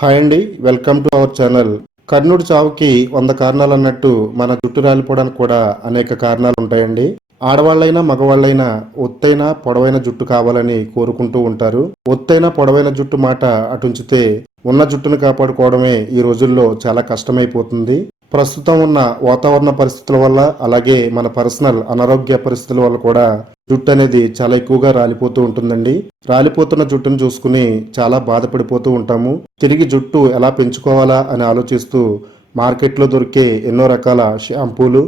Hi అండి, welcome to our channel. కర్ణుడి చావుకి 100 కారణాలు అన్నట్టు మన జుట్టు రాలిపోవడానికి కూడా అనేక కారణాలు ఉంటాయండి. ఆడవాళ్ళైనా మగవాళ్ళైనా ఒత్తైన పొడవైన జుట్టు కావాలని కోరుకుంటూ ఉంటారు. ఒత్తైన పొడవైన జుట్టు మాట అటుంచితే ఉన్న జుట్టును కాపాడుకోవడమే ఈ రోజుల్లో చాలా కష్టమైపోతుంది. ప్రస్తుతం ఉన్న వాతావరణ పరిస్థితుల వల్ల, అలాగే మన పర్సనల్ అనారోగ్య పరిస్థితుల వల్ల కూడా జుట్టు అనేది చాలా ఎక్కువగా రాలిపోతూ ఉంటుందండి. రాలిపోతున్న జుట్టును చూసుకుని చాలా బాధపడిపోతూ ఉంటాము. తిరిగి జుట్టు ఎలా పెంచుకోవాలా అని ఆలోచిస్తూ మార్కెట్లో దొరికే ఎన్నో రకాల షాంపూలు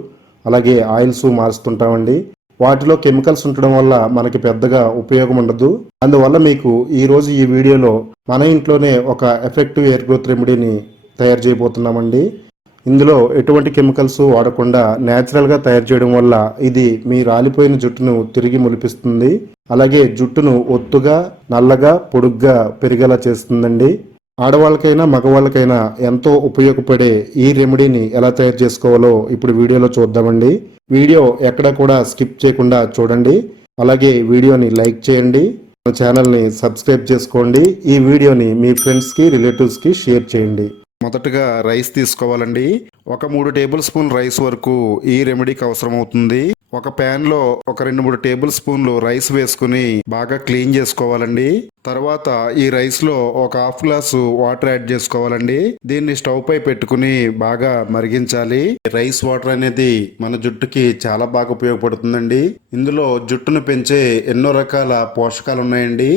అలాగే ఆయిల్స్ మారుస్తుంటామండి. వాటిలో కెమికల్స్ ఉండడం వల్ల మనకి పెద్దగా ఉపయోగం ఉండదు. అందువల్ల మీకు ఈరోజు ఈ వీడియోలో మన ఇంట్లోనే ఒక ఎఫెక్టివ్ హెయిర్ గ్రోత్ రెమెడీని తయారు చేయబోతున్నామండి. ఇందులో ఎటువంటి కెమికల్స్ వాడకుండా న్యాచురల్గా తయారు చేయడం వల్ల ఇది మీ రాలిపోయిన జుట్టును తిరిగి మొలిపిస్తుంది. అలాగే జుట్టును ఒత్తుగా, నల్లగా, పొడుగ్గా పెరిగేలా చేస్తుందండి. ఆడవాళ్ళకైనా మగవాళ్ళకైనా ఎంతో ఉపయోగపడే ఈ రెమెడీని ఎలా తయారు చేసుకోవాలో ఇప్పుడు వీడియోలో చూద్దామండి. వీడియో ఎక్కడ కూడా స్కిప్ చేయకుండా చూడండి. అలాగే వీడియోని లైక్ చేయండి, మన ఛానల్ని సబ్స్క్రైబ్ చేసుకోండి. ఈ వీడియోని మీ ఫ్రెండ్స్కి, రిలేటివ్స్కి షేర్ చేయండి. మొదటగా రైస్ తీసుకోవాలండి. ఒక 3 టేబుల్ స్పూన్ రైస్ వరకు ఈ రెమెడీకి అవసరం అవుతుంది. ఒక ప్యాన్ లో ఒక 2-3 టేబుల్ స్పూన్లు రైస్ వేసుకుని బాగా క్లీన్ చేసుకోవాలండి. తర్వాత ఈ రైస్ లో ఒక హాఫ్ గ్లాసు వాటర్ యాడ్ చేసుకోవాలండి. దీన్ని స్టవ్ పై పెట్టుకుని బాగా మరిగించాలి. రైస్ వాటర్ అనేది మన జుట్టుకి చాలా బాగా ఉపయోగపడుతుందండి. ఇందులో జుట్టును పెంచే ఎన్నో రకాల పోషకాలు ఉన్నాయండి.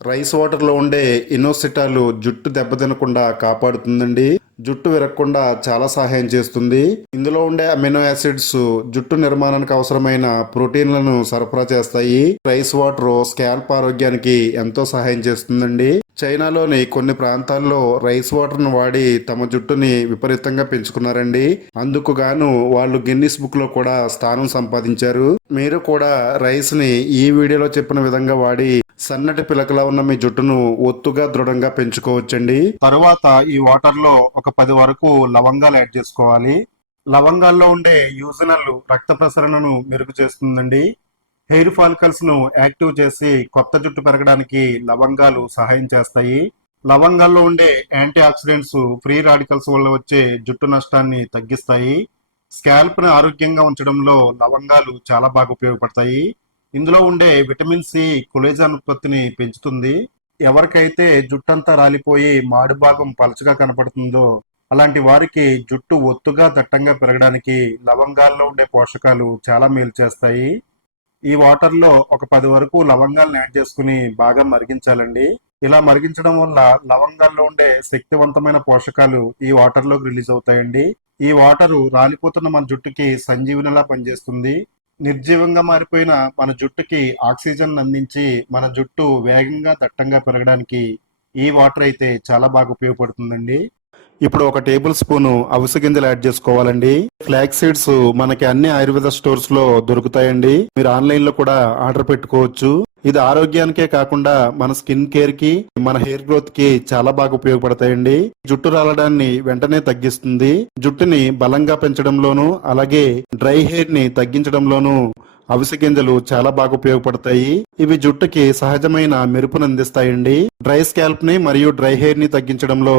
రైస్ వాటర్ లో ఉండే ఇనోసిటాలు జుట్టు దెబ్బతినకుండా కాపాడుతుందండి. జుట్టు విరగకుండా చాలా సహాయం చేస్తుంది. ఇందులో ఉండే అమినో యాసిడ్స్ జుట్టు నిర్మాణానికి అవసరమైన ప్రోటీన్లను సరఫరా చేస్తాయి. రైస్ వాటర్ స్కాల్ప్ ఆరోగ్యానికి ఎంతో సహాయం చేస్తుందండి. చైనాలోని కొన్ని ప్రాంతాల్లో రైస్ వాటర్ ను వాడి తమ జుట్టుని విపరీతంగా పెంచుకున్నారండి. అందుకు గాను వాళ్ళు గిన్నిస్ బుక్ లో కూడా స్థానం సంపాదించారు. మీరు కూడా రైస్ ని ఈ వీడియోలో చెప్పిన విధంగా వాడి సన్నటి పిలకలా ఉన్న మీ జుట్టును ఒత్తుగా దృఢంగా పెంచుకోవచ్చండి. తరువాత ఈ వాటర్ లో ఒక 10 వరకు లవంగాలు యాడ్ చేసుకోవాలి. లవంగాల్లో ఉండే యూజనల్ రక్త ప్రసరణను మెరుగు చేస్తుందండి. హెయిర్ ఫాలికల్స్ ను యాక్టివ్ చేసి కొత్త జుట్టు పెరగడానికి లవంగాలు సహాయం చేస్తాయి. లవంగాల్లో ఉండే యాంటీ ఆక్సిడెంట్స్ ఫ్రీ రాడికల్స్ వల్ల వచ్చే జుట్టు నష్టాన్ని తగ్గిస్తాయి. స్కాల్ప్ ని ఆరోగ్యంగా ఉంచడంలో లవంగాలు చాలా బాగా ఉపయోగపడతాయి. ఇందులో ఉండే విటమిన్ సి కొలేజన్ ఉత్పత్తిని పెంచుతుంది. ఎవరికైతే జుట్టంతా రాలిపోయి మాడు భాగం పలచగా కనపడుతుందో అలాంటి వారికి జుట్టు ఒత్తుగా దట్టంగా పెరగడానికి లవంగాల్లో ఉండే పోషకాలు చాలా మేలు చేస్తాయి. ఈ వాటర్ లో ఒక 10 వరకు లవంగాలను యాడ్ చేసుకుని బాగా మరిగించాలండి. ఇలా మరిగించడం వల్ల లవంగాల్లో ఉండే శక్తివంతమైన పోషకాలు ఈ వాటర్ లోకి రిలీజ్ అవుతాయండి. ఈ వాటరు రాలిపోతున్న మన జుట్టుకి సంజీవనిలా పనిచేస్తుంది. నిర్జీవంగా మారిపోయిన మన జుట్టుకి ఆక్సిజన్ అందించి మన జుట్టు వేగంగా దట్టంగా పెరగడానికి ఈ వాటర్ అయితే చాలా బాగా ఉపయోగపడుతుందండి. ఇప్పుడు ఒక టేబుల్ స్పూన్ అవిసె గింజలు యాడ్ చేసుకోవాలండి. ఫ్లాక్స్ సీడ్స్ మనకి అన్ని ఆయుర్వేద స్టోర్స్ లో దొరుకుతాయండి. మీరు ఆన్లైన్ లో కూడా ఆర్డర్ పెట్టుకోవచ్చు. ఇది ఆరోగ్యానికే కాకుండా మన స్కిన్ కేర్ కి, మన హెయిర్ గ్రోత్ కి చాలా బాగా ఉపయోగపడతాయండి. జుట్టు రాలడాన్ని వెంటనే తగ్గిస్తుంది. జుట్టుని బలంగా పెంచడంలోను అలాగే డ్రై హెయిర్ ని తగ్గించడంలోను అవిసె గింజలు చాలా బాగా ఉపయోగపడతాయి. ఇవి జుట్టుకి సహజమైన మెరుపును అందిస్తాయండి. డ్రై స్కాల్ప్ ని మరియు డ్రై హెయిర్ ని తగ్గించడంలో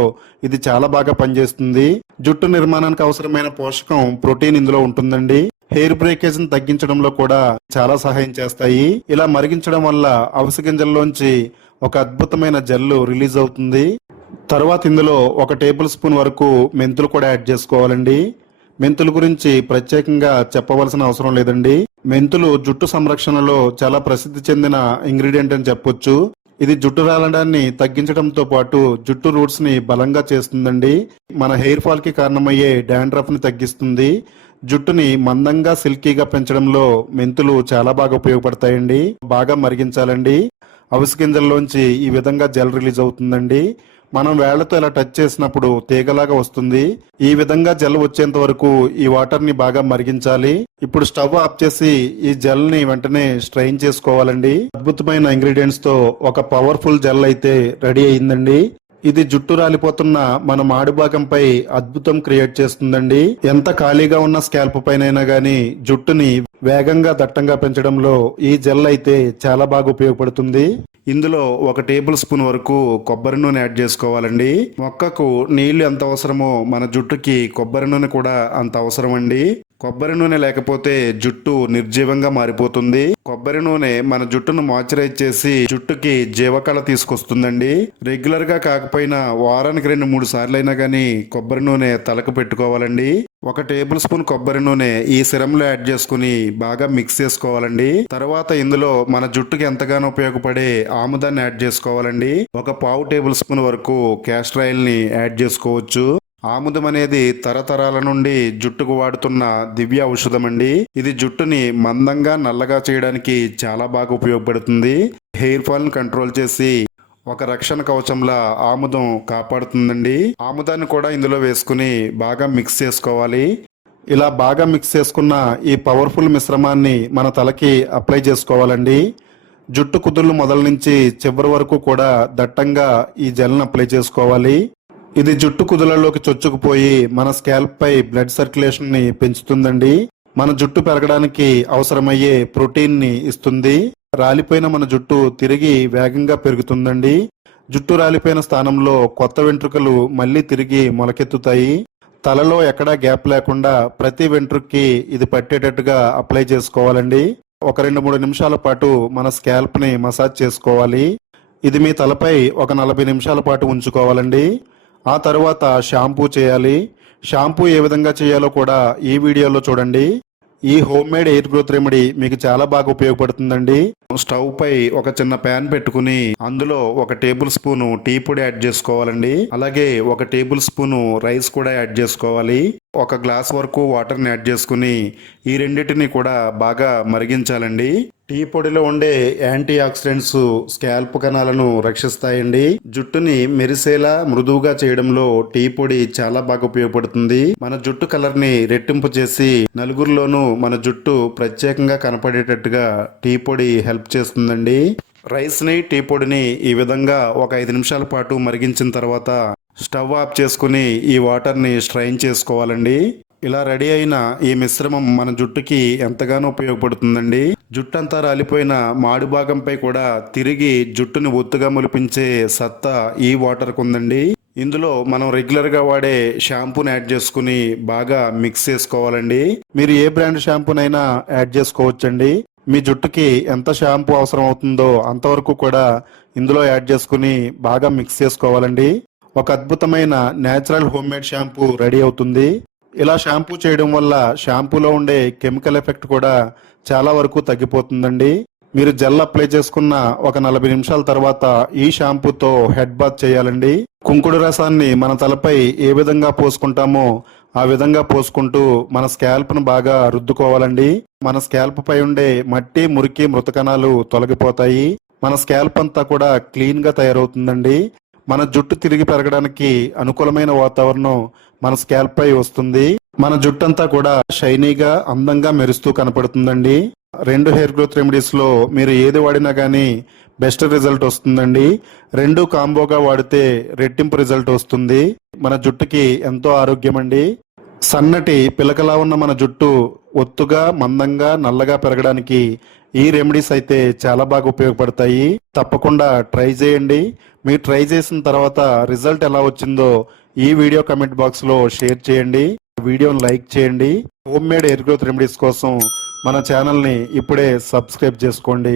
ఇది చాలా బాగా పనిచేస్తుంది. జుట్టు నిర్మాణానికి అవసరమైన పోషకం ప్రోటీన్ ఇందులో ఉంటుందండి. హెయిర్ బ్రేకేజ్ ని తగ్గించడంలో కూడా చాలా సహాయం చేస్తాయి. ఇలా మరిగించడం వల్ల అవిసె గింజల్లోంచి ఒక అద్భుతమైన జెల్ రిలీజ్ అవుతుంది. తర్వాత ఇందులో ఒక టేబుల్ స్పూన్ వరకు మెంతులు కూడా యాడ్ చేసుకోవాలండి. మెంతుల గురించి ప్రత్యేకంగా చెప్పవలసిన అవసరం లేదండి. మెంతులు జుట్టు సంరక్షణలో చాలా ప్రసిద్ధి చెందిన ఇంగ్రీడియంట్ అని చెప్పొచ్చు. ఇది జుట్టు రాలడాన్ని తగ్గించడంతో పాటు జుట్టు రూట్స్ ని బలంగా చేస్తుందండి. మన హెయిర్ ఫాల్ కి కారణమయ్యే డాండ్రఫ్ ని తగ్గిస్తుంది. జుట్టుని మందంగా సిల్కీగా పెంచడంలో మెంతులు చాలా బాగా ఉపయోగపడతాయండి. బాగా మరిగించాలండి. అవిసె గింజల్లోంచి ఈ విధంగా జెల్ రిలీజ్ అవుతుందండి. మనం వేళ్లతో ఇలా టచ్ చేసినప్పుడు తీగలాగా వస్తుంది. ఈ విధంగా జెల్ వచ్చేంత వరకు ఈ వాటర్ ని బాగా మరిగించాలి. ఇప్పుడు స్టవ్ ఆఫ్ చేసి ఈ జెల్ ని వెంటనే స్ట్రెయిన్ చేసుకోవాలండి. అద్భుతమైన ఇంగ్రీడియంట్స్ తో ఒక పవర్ఫుల్ జెల్ అయితే రెడీ అయిందండి. ఇది జుట్టు రాలిపోతున్న మన మాడు భాగంపై అద్భుతం క్రియేట్ చేస్తుందండి. ఎంత ఖాళీగా ఉన్న స్కాల్ప్ పైన గానీ జుట్టుని వేగంగా దట్టంగా పెంచడంలో ఈ జెల్ అయితే చాలా బాగా ఉపయోగపడుతుంది. ఇందులో 1 టేబుల్ స్పూన్ వరకు కొబ్బరి నూనె యాడ్ చేసుకోవాలండి. మొక్కకు నీళ్లు ఎంత అవసరమో మన జుట్టుకి కొబ్బరి నూనె కూడా అంత అవసరం అండి. కొబ్బరి నూనె లేకపోతే జుట్టు నిర్జీవంగా మారిపోతుంది. కొబ్బరి నూనె మన జుట్టును మాయిశ్చరైజ్ చేసి జుట్టుకి జీవకళ తీసుకొస్తుందండి. రెగ్యులర్ గా కాకపోయినా వారానికి 2-3 సార్లు అయినా కానీ కొబ్బరి నూనె తలకు పెట్టుకోవాలండి. 1 టేబుల్ స్పూన్ కొబ్బరి నూనె ఈ సిరంలో యాడ్ చేసుకుని బాగా మిక్స్ చేసుకోవాలండి. తర్వాత ఇందులో మన జుట్టుకి ఎంతగానో ఉపయోగపడే ఆముదాన్ని యాడ్ చేసుకోవాలండి. 1/4 టేబుల్ స్పూన్ వరకు క్యాస్టర్ ఆయిల్ ని యాడ్ చేసుకోవచ్చు. ఆముదం అనేది తరతరాల నుండి జుట్టుకు వాడుతున్న దివ్య ఔషధం అండి. ఇది జుట్టుని మందంగా నల్లగా చేయడానికి చాలా బాగా ఉపయోగపడుతుంది. హెయిర్ ఫాల్ ని కంట్రోల్ చేసి ఒక రక్షణ కవచంలా ఆముదం కాపాడుతుందండి. ఆముదాన్ని కూడా ఇందులో వేసుకుని బాగా మిక్స్ చేసుకోవాలి. ఇలా బాగా మిక్స్ చేసుకున్న ఈ పవర్ఫుల్ మిశ్రమాన్ని మన తలకి అప్లై చేసుకోవాలండి. జుట్టు కుదుళ్ళు మొదల నుంచి చివరి వరకు కూడా దట్టంగా ఈ జెల్ని అప్లై చేసుకోవాలి. ఇది జుట్టు కుదులలోకి చొచ్చుకుపోయి మన స్కాల్ప్ పై బ్లడ్ సర్క్యులేషన్ ని పెంచుతుందండి. మన జుట్టు పెరగడానికి అవసరమయ్యే ప్రోటీన్ ని ఇస్తుంది. రాలిపోయిన మన జుట్టు తిరిగి వేగంగా పెరుగుతుందండి. జుట్టు రాలిపోయిన స్థానంలో కొత్త వెంట్రుకలు మళ్ళీ తిరిగి మొలకెత్తుతాయి. తలలో ఎక్కడా గ్యాప్ లేకుండా ప్రతి వెంట్రుకకి ఇది పట్టేటట్టుగా అప్లై చేసుకోవాలండి. 1-2-3 నిమిషాల పాటు మన స్కాల్ప్ ని మసాజ్ చేసుకోవాలి. ఇది మీ తలపై 40 నిమిషాల పాటు ఉంచుకోవాలండి. ఆ తర్వాత షాంపూ చేయాలి. షాంపూ ఏ విధంగా చేయాలో కూడా ఈ వీడియోలో చూడండి. ఈ home made air growth remedy మీకు చాలా బాగా ఉపయోగపడుతుందండి. స్టవ్ పై ఒక చిన్న ప్యాన్ పెట్టుకుని అందులో 1 టేబుల్ స్పూను టీ పొడి యాడ్ చేసుకోవాలండి. అలాగే 1 టేబుల్ స్పూను రైస్ కూడా యాడ్ చేసుకోవాలి. 1 గ్లాస్ వరకు వాటర్ని యాడ్ చేసుకుని ఈ రెండింటిని కూడా బాగా మరిగించాలండి. టీ పొడిలో ఉండే యాంటీ ఆక్సిడెంట్స్ స్కాల్ప్ కణాలను రక్షిస్తాయండి. జుట్టుని మెరిసేలా మృదువుగా చేయడంలో టీ పొడి చాలా బాగా ఉపయోగపడుతుంది. మన జుట్టు కలర్ ని రెట్టింపు చేసి నలుగురిలోనూ మన జుట్టు ప్రత్యేకంగా కనపడేటట్టుగా టీ పొడి హెల్ప్ చేస్తుందండి. రైస్ ని టీ పొడిని ఈ విధంగా ఒక 5 నిమిషాల పాటు మరిగించిన తర్వాత స్టవ్ ఆఫ్ చేసుకుని ఈ వాటర్ ని స్ట్రైన్ చేసుకోవాలండి. ఇలా రెడీ అయిన ఈ మిశ్రమం మన జుట్టుకి ఎంతగానో ఉపయోగపడుతుందండి. జుట్టు అంతా రాలిపోయిన మాడు భాగంపై కూడా తిరిగి జుట్టుని ఒత్తుగా మొలిపించే సత్తా ఈ వాటర్కు ఉందండి. ఇందులో మనం రెగ్యులర్ గా వాడే షాంపూని యాడ్ చేసుకుని బాగా మిక్స్ చేసుకోవాలండి. మీరు ఏ బ్రాండ్ షాంపూనైనా యాడ్ చేసుకోవచ్చండి. మీ జుట్టుకి ఎంత షాంపూ అవసరం అవుతుందో అంతవరకు కూడా ఇందులో యాడ్ చేసుకుని బాగా మిక్స్ చేసుకోవాలండి. ఒక అద్భుతమైన natural home made shampoo ready అవుతుంది. ఇలా షాంపూ చేయడం వల్ల షాంపూలో ఉండే కెమికల్ ఎఫెక్ట్ కూడా చాలా వరకు తగ్గిపోతుందండి. మీరు జెల్ అప్లై చేసుకున్న ఒక 40 నిమిషాల తర్వాత ఈ షాంపూతో హెడ్ బాత్ చేయాలండి. కుంకుడు రసాన్ని మన తలపై ఏ విధంగా పోసుకుంటామో ఆ విధంగా పోసుకుంటూ మన స్కాల్ప్ ను బాగా రుద్దుకోవాలండి. మన స్కాల్ప్ పై ఉండే మట్టి, మురికి, మృత కణాలు తొలగిపోతాయి. మన స్కాల్ప్ అంతా కూడా క్లీన్ గా తయారవుతుందండి. మన జుట్టు తిరిగి పెరగడానికి అనుకూలమైన వాతావరణం మన స్కాల్ప్ పై వస్తుంది. మన జుట్టు అంతా కూడా షైనీగా అందంగా మెరుస్తూ కనపడుతుందండి. 2 హెయిర్ గ్రోత్ రెమెడీస్ లో మీరు ఏది వాడినా గానీ బెస్ట్ రిజల్ట్ వస్తుందండి. 2 కాంబోగా వాడితే రెట్టింపు రిజల్ట్ వస్తుంది. మన జుట్టుకి ఎంతో ఆరోగ్యం అండి. సన్నటి పిలకలా ఉన్న మన జుట్టు ఒత్తుగా, మందంగా, నల్లగా పెరగడానికి ఈ రెమెడీస్ అయితే చాలా బాగా ఉపయోగపడతాయి. తప్పకుండా ట్రై చేయండి. మీరు ట్రై చేసిన తర్వాత రిజల్ట్ ఎలా వచ్చిందో ఈ వీడియో కమెంట్ బాక్స్ లో షేర్ చేయండి. వీడియోని లైక్ చేయండి. Home made air growth remedies కోసం మన ఛానల్ ని ఇప్పుడే సబ్స్క్రైబ్ చేసుకోండి.